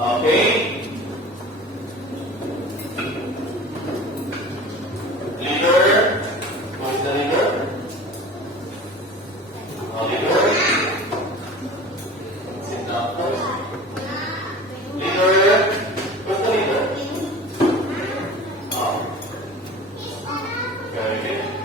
Okay. Leader. Who is the leader? Leader. Sit down first. Leader. Who's the leader? Oh. Very good.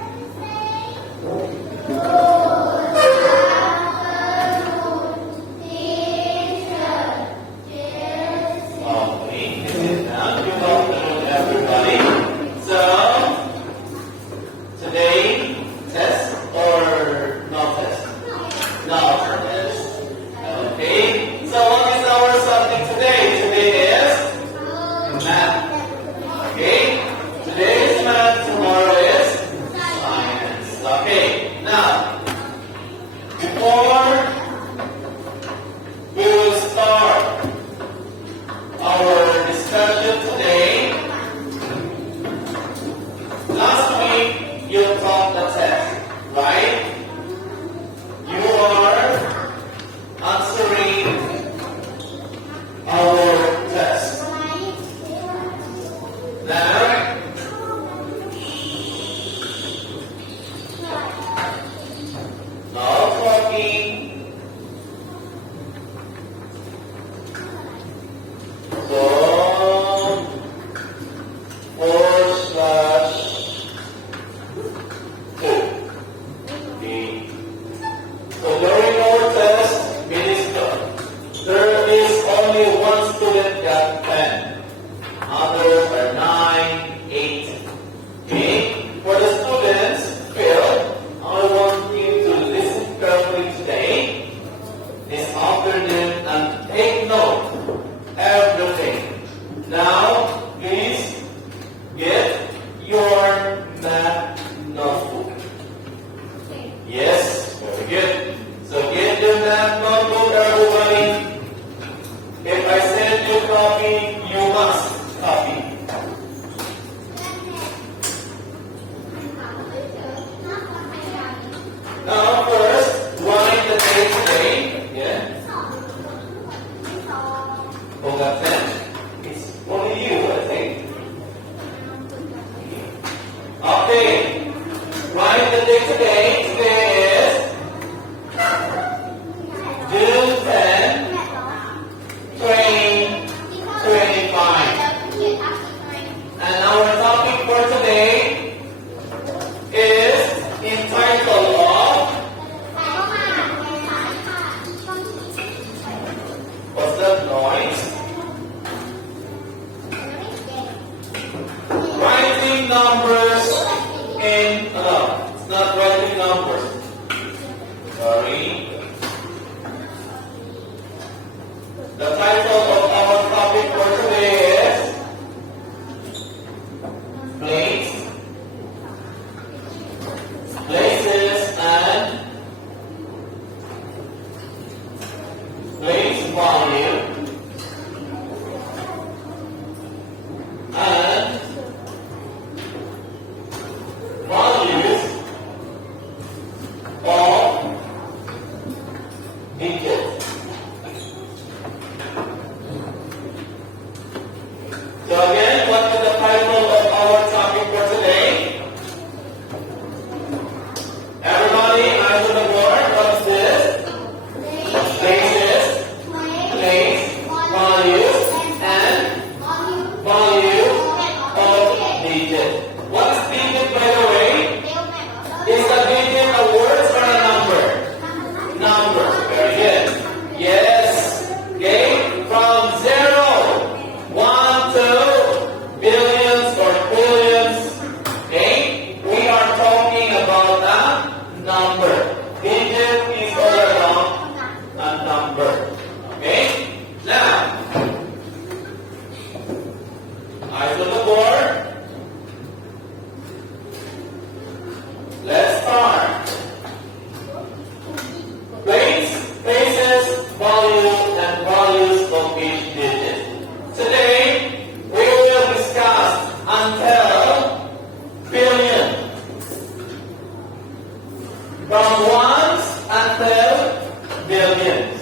from ones until billions.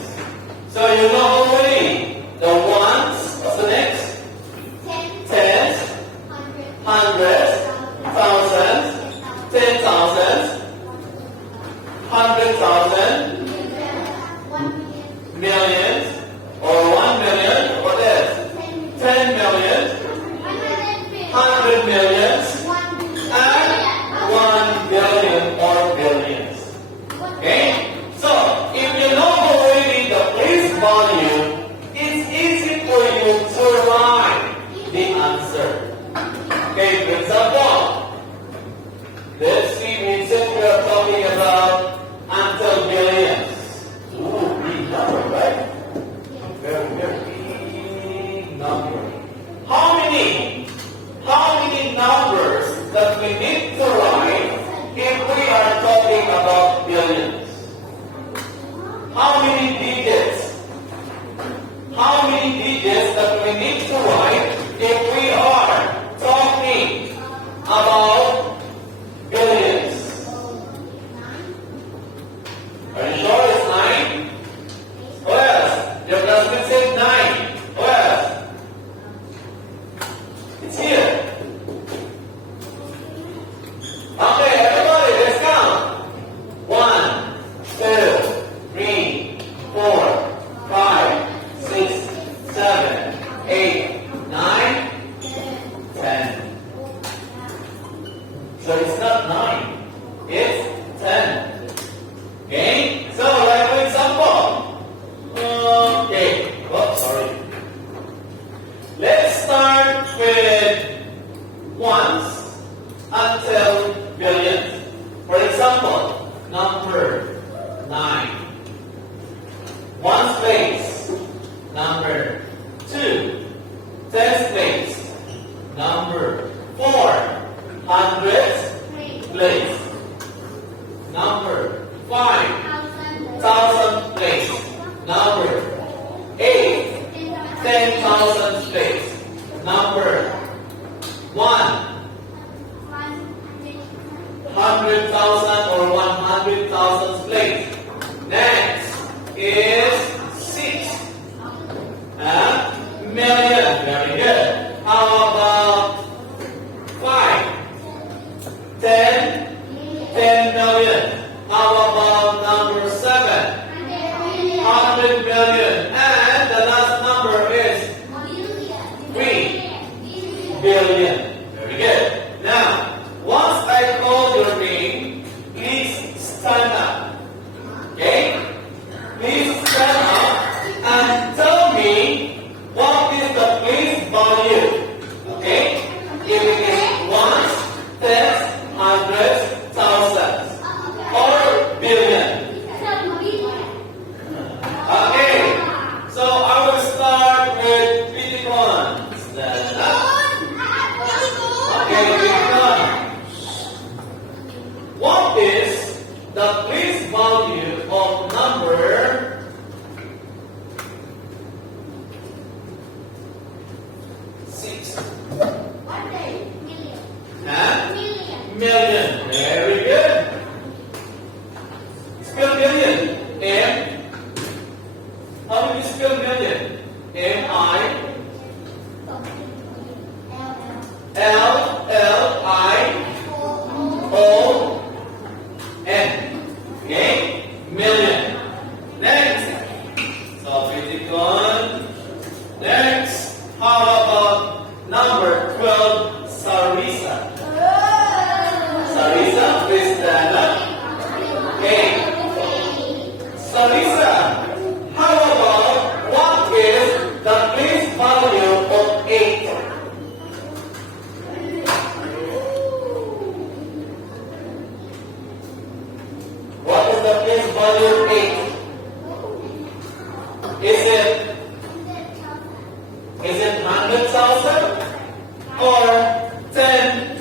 So you know already the ones need to write if we are talking about billions. Are you sure it's 9? What else? Your classmate said 9. What else? It's here. Okay, everybody, let's count. 1, 2, 3, 4, 5, 6, 7, 8, 9, 10. So it's not 9, it's 10. Okay, so like for example, okay, oh sorry. Let's start with ones until billions. For example, number 9. Ones place. Number 2. Tens place. Number 4. Hundreds place. Number 5. Thousand place. Number 8. 10,000 place. Number 1. 100,000 or 100,000 place. Next is 6. Million. Very good. How about 5? 10. 10 million. How about number 7? 100 million. And the last number is 3 billion. Very good. Now, once I call your name, please stand up. Okay? Please stand up and tell me what is the place value. Okay? If it is ones, tens, hundreds, thousands, or billion. Okay. So I will start with Piticon. Stand up. Okay, Piticon. What is the place value of number 6? Million. Very good. Spell million. M. How do you spell million? M-I. L-L-I-O-N. Okay? Million. Next. So, Piticon. Next. How about number 12, Sarisa? Sarisa, please stand up. Okay. Sarisa, how about what is the place value of 8? What is the place value of 8? Is it 100,000 or 10,000?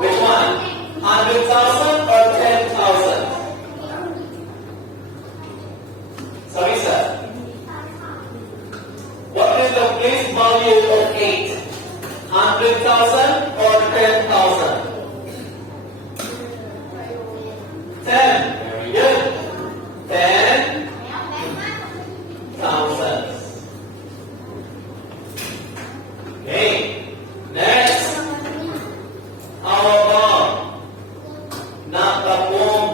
Which one? 100,000 or 10,000? Sarisa, what is the place value of 8? 100,000 or 10,000? 10. Very good. 10,000. Okay. Next. How about Nakapong?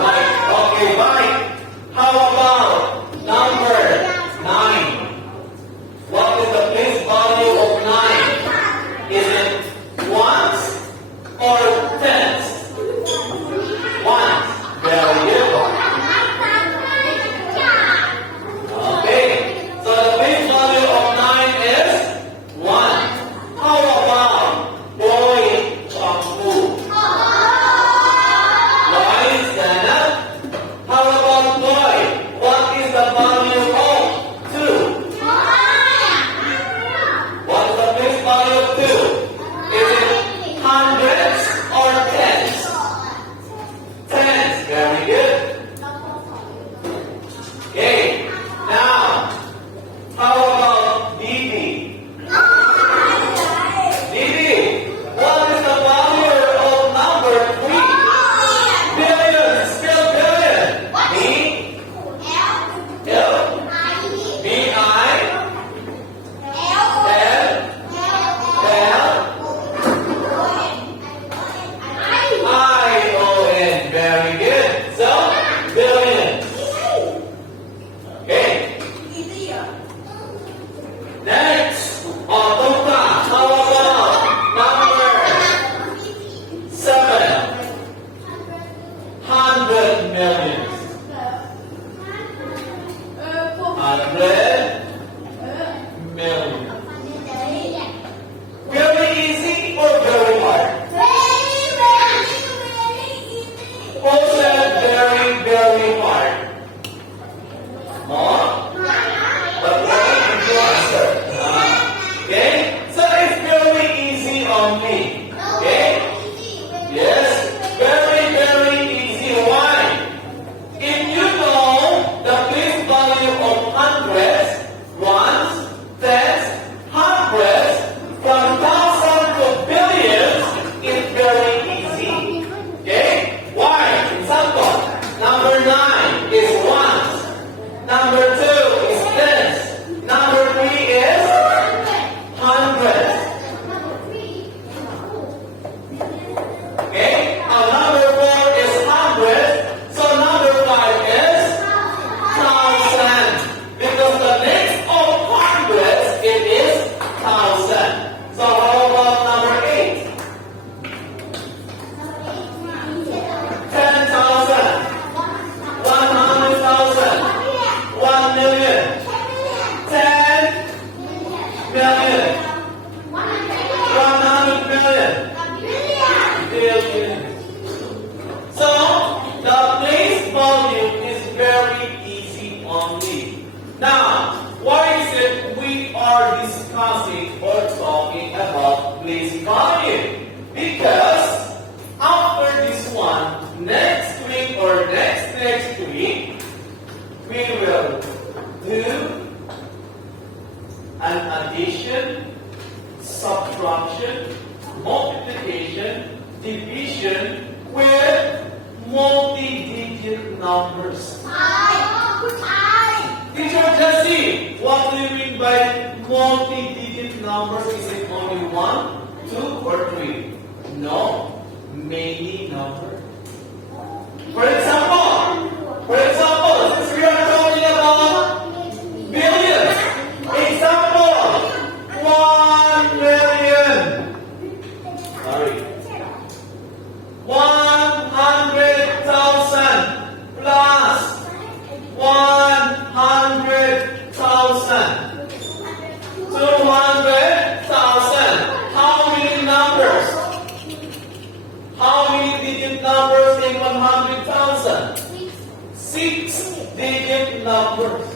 Bike. Okay, bike. How about number 9? What is the place value of 9? Is it ones or tens? Ones. Very good. Okay. So the place value of 9 is 1. How about boy shampoo? Boy, stand up. How about millions. 100 million. Very easy or very hard? Also very, very hard. More? But very good answer. Okay? So it's very easy on me. Okay? Yes? Very, very easy. Why? If you know the place value of hundreds, ones, tens, hundreds, from thousands to billions, it's very easy. Okay? Why? Example. Number 9 is ones. Number 2 is tens. Number 3 is hundreds. Okay? Number 4 is hundred. So number 5 is thousand. Because the next of hundreds, it is thousand. So how about number 8? 10,000. 100,000. 1 million. 10 million. 100 million. Billion. So, the place volume is very easy only. Now, why is it we are discussing or talking about place volume? Because after this one, next week or next week, we will do an addition, subtraction, multiplication, division with multi-digit numbers. Teacher, just see, what do you mean by multi-digit numbers? Is it only 1, 2, or 3? No, many numbers. For example, since we are talking about billions, example, 1 million. Sorry. 100,000 plus 100,000. 200,000. How many numbers? How many digit numbers in 100,000? 6-digit numbers.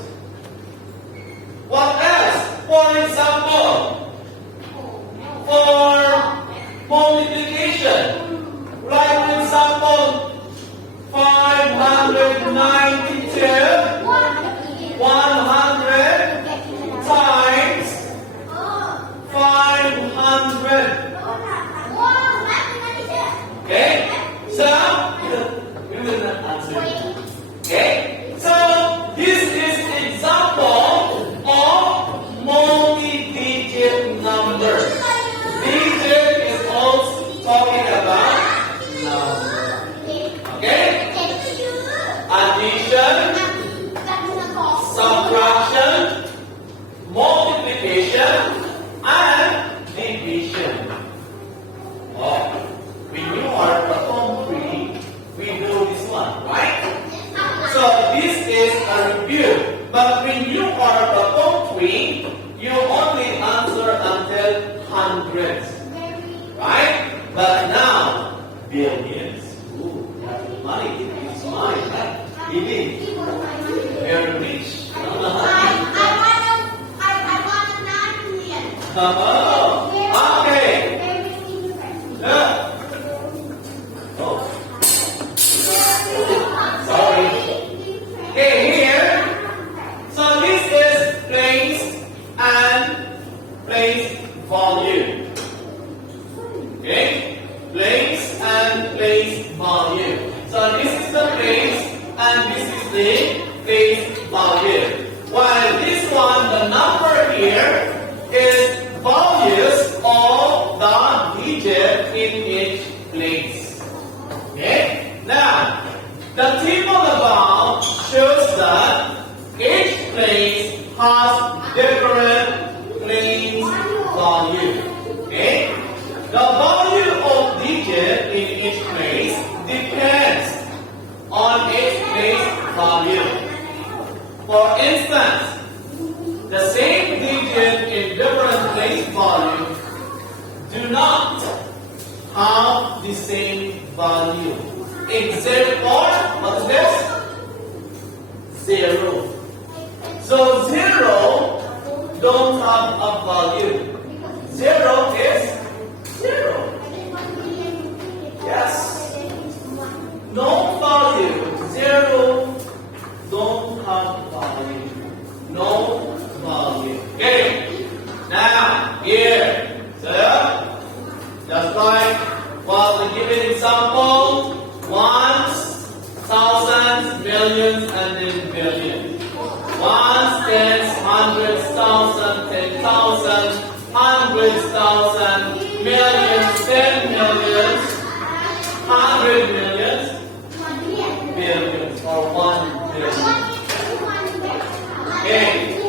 What else? For example, for multiplication, like for example, 592, 100 times 500. Okay? So, we will not answer. Okay? So, this is example of multi-digit numbers. Digit is also talking about numbers. Okay? Addition, subtraction, multiplication, and division. Oh, when you are the home tree, we do this one, right? So this is a review. But when you are the home tree, you only answer until hundreds, right? But now, billions. Ooh, that's money. It's money, right? It is. Very rich. I want a 9 million. Oh, okay. Oh, sorry. Okay, here. So this is place and place volume. Okay? Place and place volume. So this is the place and this is the place volume. While this one, the number here is values of the digit in each place. Okay? Now, the table above shows that each place has different place value. Okay? The value of digit in each place depends on its value. For instance, the same digit in different place value do not have the same value. Example, what's this? 0. So 0 don't have a value. 0 is 0. Yes. No value. 0 don't have value. No value. Okay. Now, here. So, just like what we give an example. Ones, thousands, millions, and then billions. Ones, tens, hundreds, thousands, 10,000, hundreds, thousand, millions, 10 millions, 100 millions, billions, or 1 billion. Okay.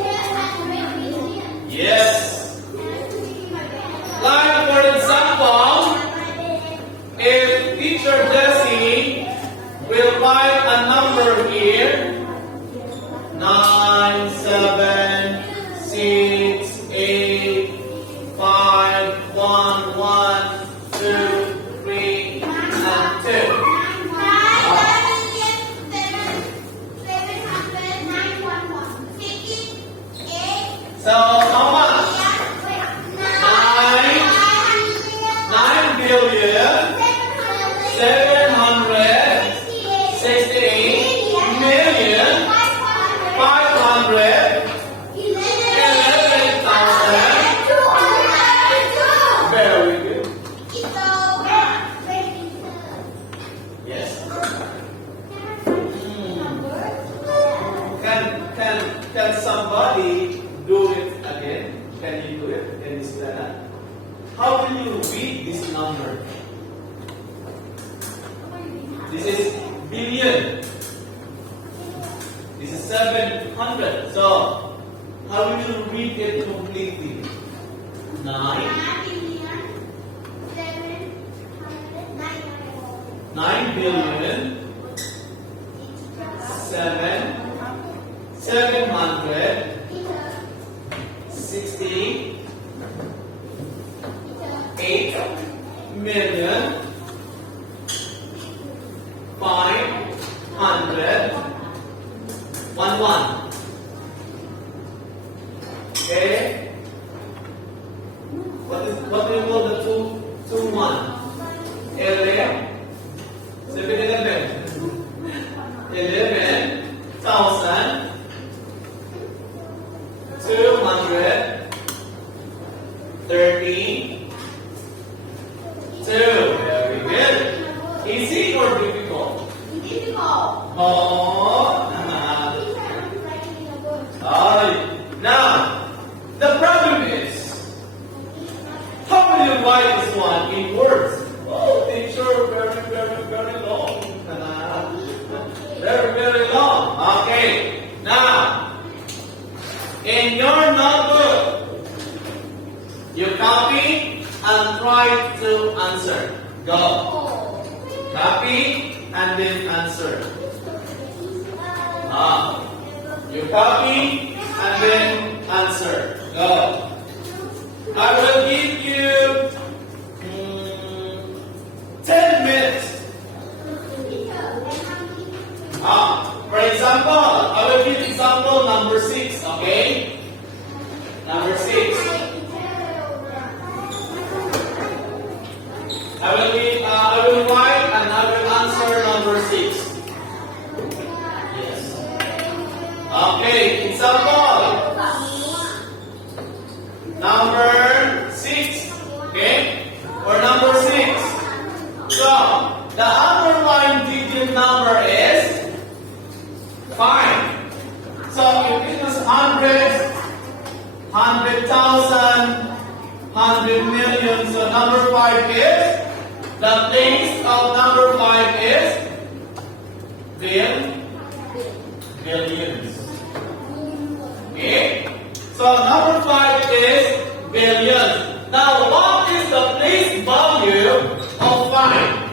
Yes. Like for example, if teacher Desi will write a number here, 9, 7, 6, 8, 5, 1, 1, 2, 3, and 2. So how much? 9 billion 768 million 511,000. Very good. Yes. Can somebody do it again? Can you do it? Can you spell that? How will you read this number? This is billion. This is 700. So, how will you read it completely? 9 billion 768 million 511. Okay. What do you call the two one? 11. 11,232. Very good. Easy or difficult? Oh. Alright. Now, the problem is, how will you write this one in words? Oh, teacher, very long. Very long. Okay. Now, in your notebook, you copy and try to answer. Go. Copy and then answer. You copy and then answer. Go. I will give you 10 minutes. For example, I will give example number 6. Okay. Number 6. I will write and I will answer number 6. Yes. Okay, example. Number 6. Okay? For number 6. So, the underlying digit number is 5. So, if it was 100, 100,000, 100 million, so number 5 is, the place of number 5 is billions. Okay? So number 5 is billions. Now what is the place value of 5?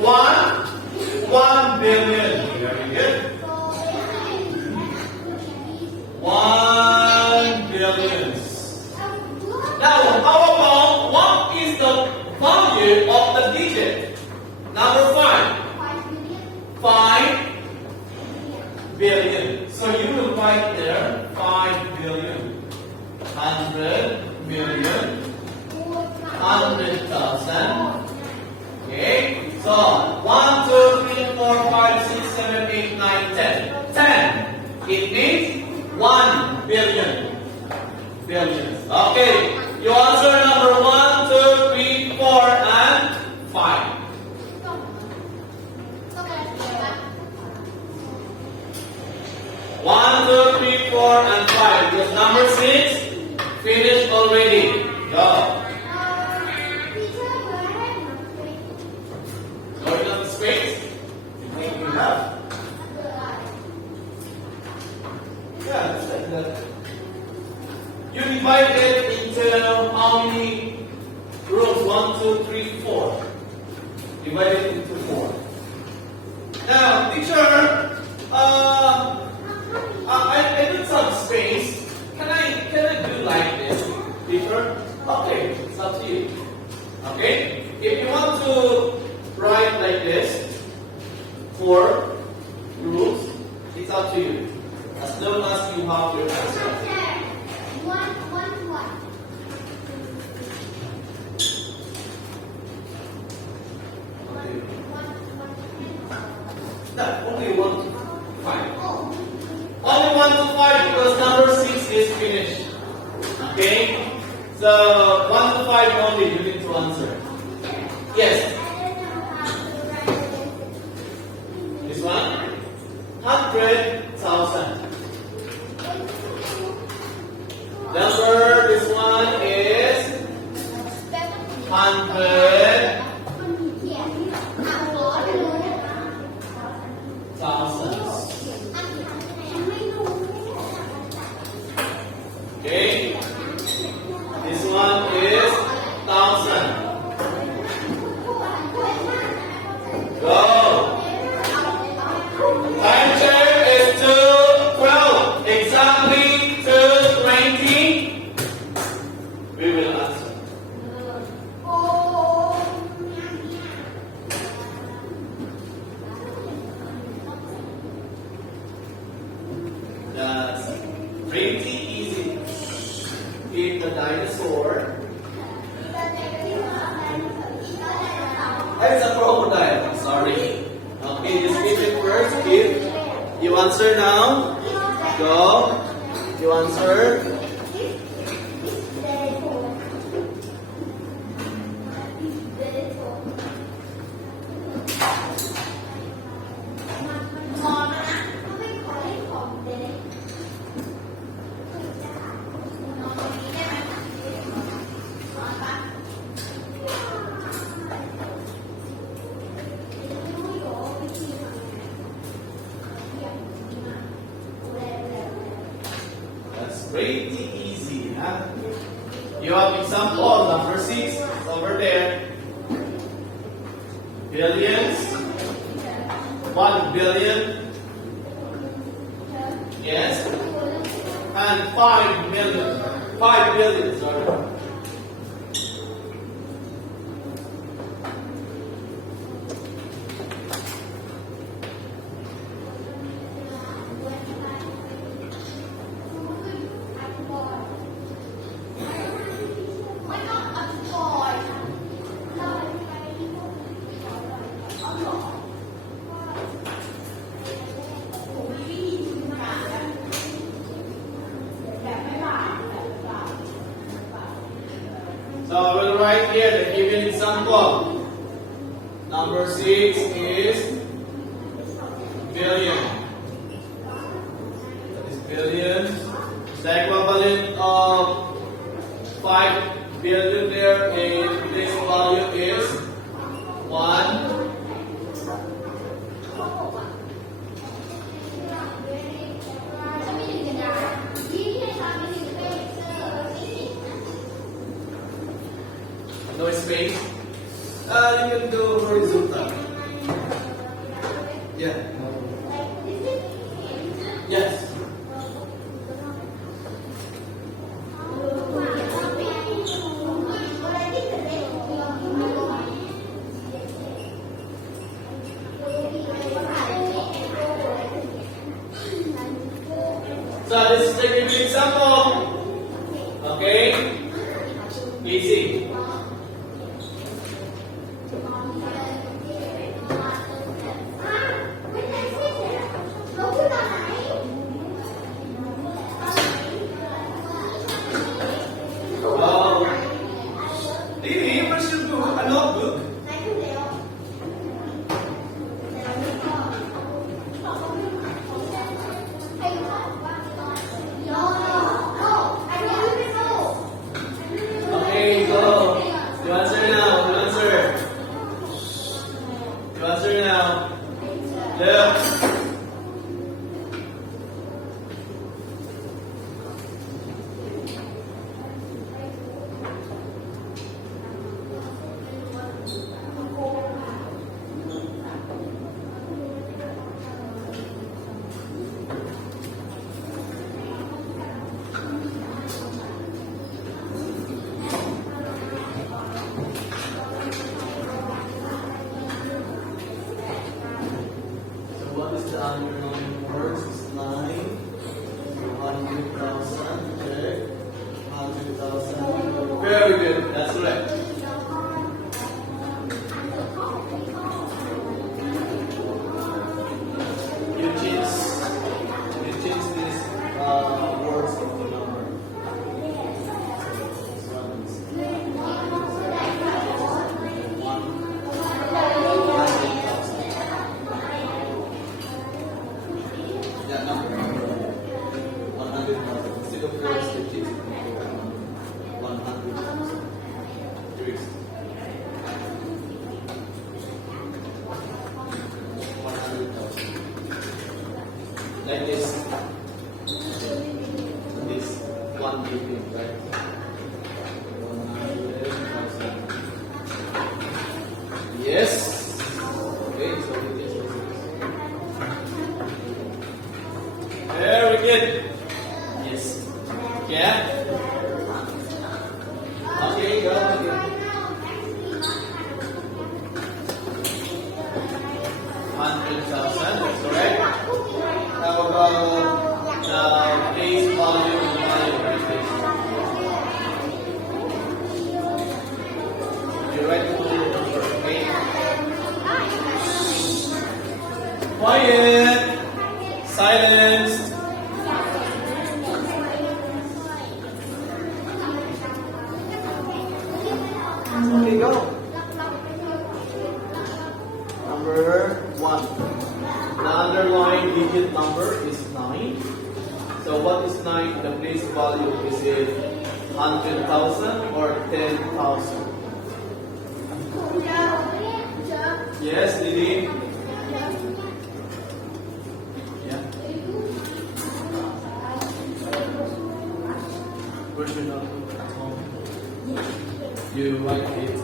1 write there 5 billion, 100 million, 100,000. Okay, so 1, 2, 3, 4, 5, 6, 7, 8, 9, 10. 10. It means 1 billion. Billions. Okay, you answer number 1, 2, 3, 4, and 5. 1, 2, 3, 4, and 5. Because number 6 finished already. Go. No, you have the space? You think you have? Yeah, it's like that. You divide it into how many rooms? 1, 2, 3, 4. Divide it into 4. Now, teacher, I need some space. Can I do like this, teacher? Okay, it's up to you. Okay, if you want to write like this, 4 rules, it's up to you. As long as you have your answer. No, only 1 to 5. Only 1 to 5 because number 6 is finished. Okay? So 1 to 5 only you need to answer. Yes. This one? 100,000. Number, this one is 100,000. Okay. This one is 1,000. Go. Time check is 2:12. Exactly 2:20. We will answer. That's pretty easy. Eat the dinosaur. It's a crocodile. Sorry. Okay, just keep it first. Keep. You answer now. Go. You answer. That's pretty easy, huh? You have example number 6. It's over there. Billions. 1 billion. Yes. And 5 million. 5 billion, sorry. So I will write here the given example. Number 6 is billion. That is billion. The equivalent of 5 billion there, and this value is 1. No space. You can do horizontal. Yeah. Yes. I give you an example. Okay? Easy. Lily, where's your book? A notebook? Okay, go. You answer now. You answer. You answer now. Look. So what is the underlying words? It's 9, 100,000, okay, 100,000. Very good, that's correct. You change these words of the number. This one is 100,000. Yeah, number 100,000. Instead of 4 digits, 100,000. Here is 100,000. Like this. This 1 billion, right? 100,000. Yes. Okay, so it is. Very good. Yes. Yeah. Okay, go. 100,000. That's correct. How about the face volume and volume? You write the full number, okay? Quiet. Silence. Okay, go. Number 1. The underlying digit number is 9. So what is 9 in the place value? Is it 100,000 or 10,000? Yes, Lily? Yeah. Where's your notebook at home? You write it.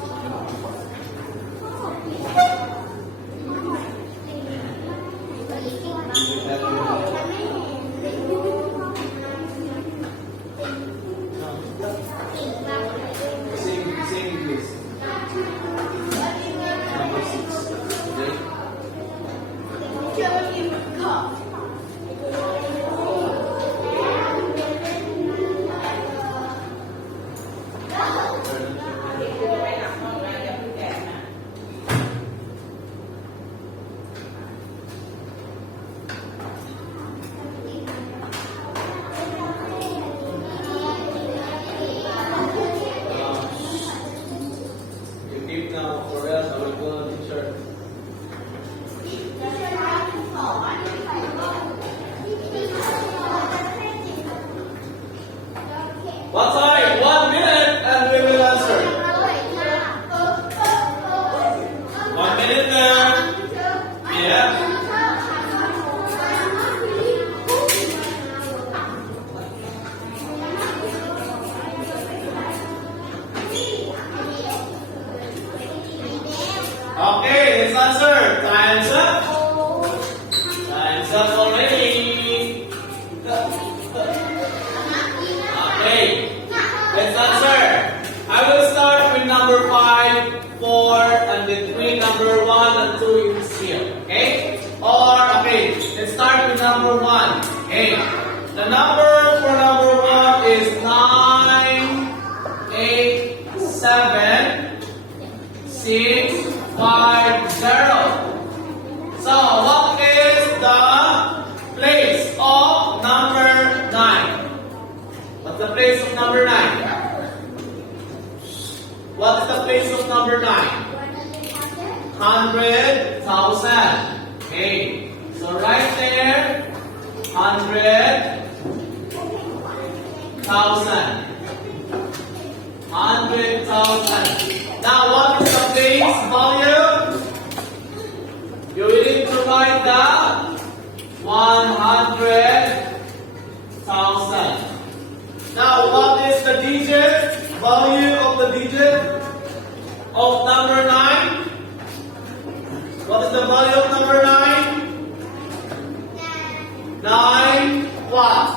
Sing this. Number 6. Okay? You keep now, or else I will go to teacher. What time? 1 minute and we will answer. 1 minute there. Yeah. Okay, let's answer. Time's up. Time's up already. Okay, let's answer. I will start with number 5, 4, and then 3, number 1 and 2 is here. Okay? Or, okay, let's start with number 1. Okay, the number for number 9? 100,000. Okay. So right there, 100,000. 100,000. Now, what is the base value? You will need to write the 100,000. Now, what is the digit? Value of the digit of number 9? What is the value of number 9? 9 what?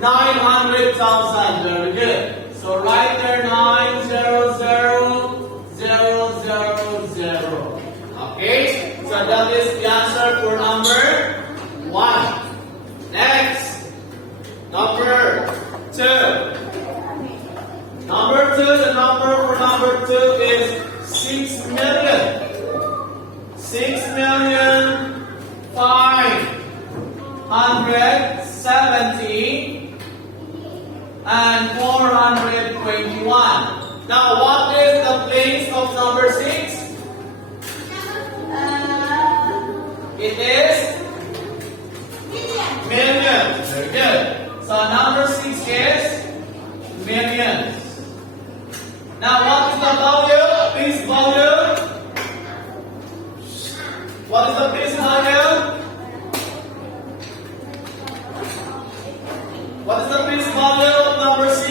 900,000. Very good. So right there, 900,000. Okay. So that is the answer for number 1. Next, number 2. Number 2, the number for number 2 is 6 million. 6,570,421. Now, what is the place of number 6? It is million. Very good. So number 6 is millions. Now, what is the value? Piece value? What is the piece value? What is the piece value of number 6?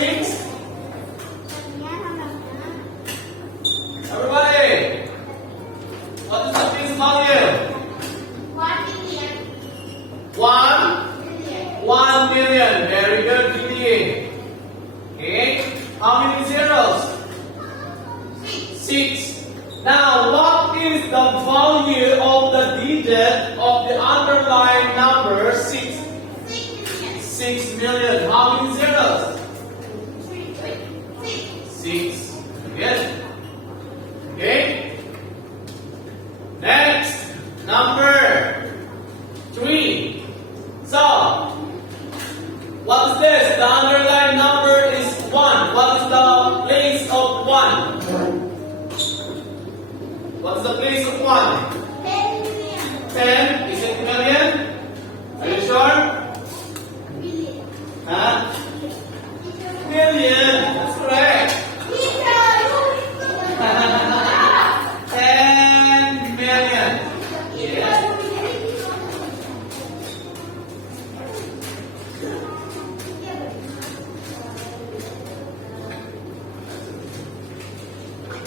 Everybody, what is the piece value? 1 million. Very good, Kitty. Okay. How many zeros? 6. Now, what is the value of the digit of the underlying number 6? 6 million. How many zeros? 6. Good. Okay. Next, number 3. So, what is this? The underlying number is 1. What is the place of 1? What is the place of 1? 10. Is it million? Are you sure? Huh? Million. That's correct. 10 million. Yes.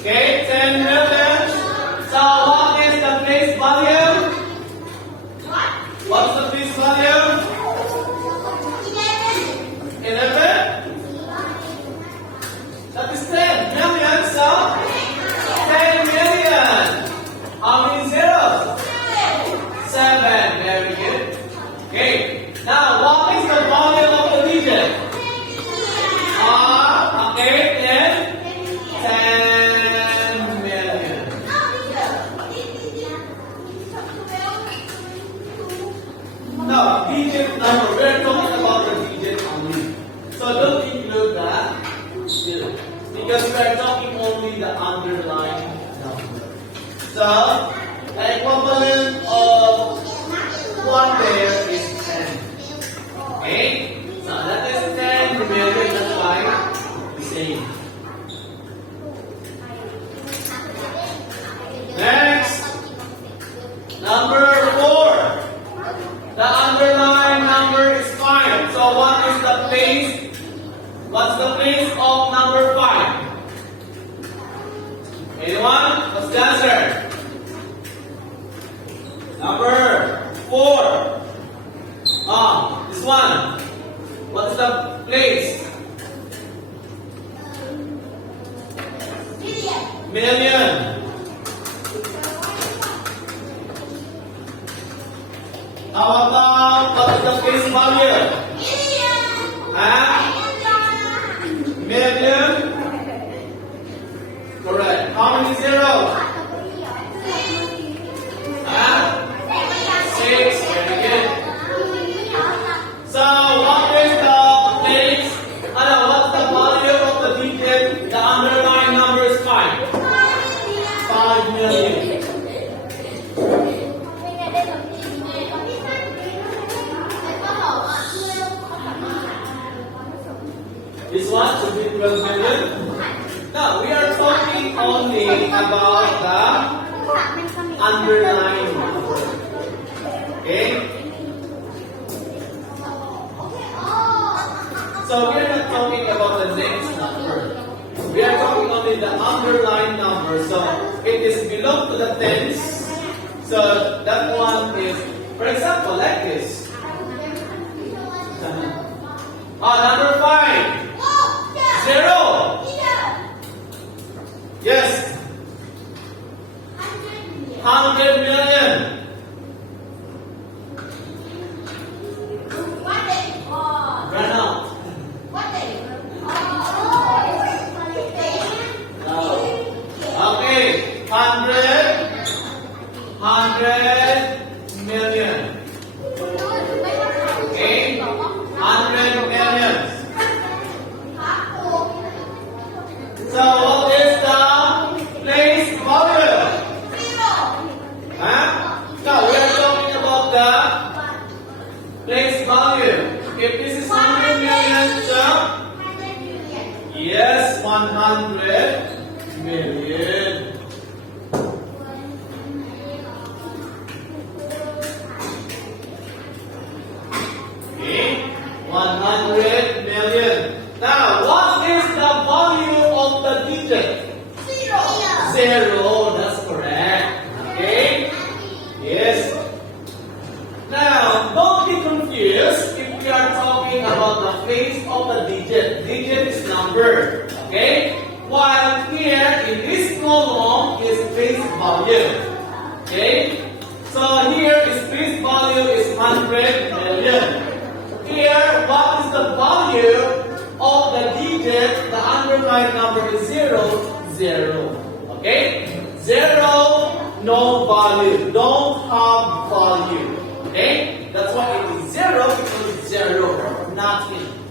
Okay, 10 million. So what is the place value? What is the place value? 11. That is 10 million. So 10 million. How many zeros? 7. Very good. Okay. Now what is the value of the digit? Okay, 10 million. No, digit number. We're talking about the digit only. So don't include that zero. Because we're talking only the underlying number. So, the equivalent of 1 there is 10. Okay? So that is 10 million. That's why we say. Next, number 4. The underlying number is 5. So what is the place? What's the place of number 5? Anyone? What's the answer? Number 4. This one. What is the place? Million. How about what is the place value? Huh? Million. Correct. How many zeros? Huh? 6. Very good. So what is the place? What's the value of the digit? The underlying number is 12 million? No, we are talking only about the underlying number. Okay? So we are not talking about the next number. We are talking only the underlying number. So it is belong to the tens. So that one is, for example, like this. Number 5. 0. Yes. 100 million. Run out. No. Okay. 100 million. Okay. 100 million. So what is the place value? Huh? No, we are talking about the place value. If this is 100 million, so yes, 100 million. Okay, 100 million. Now, what is the value of the digit? 0. That's correct. Okay. Yes. Now, don't be confused if we are talking about the place of the digit. Digit is number. Okay. While here in this column is place value. Okay. So here is place value is 100 million. Here, what is the value of the digit? The underlying number is 0, 0. Okay? 0, no value. Don't have value. Okay? That's why it is 0 because it's 0. Nothing.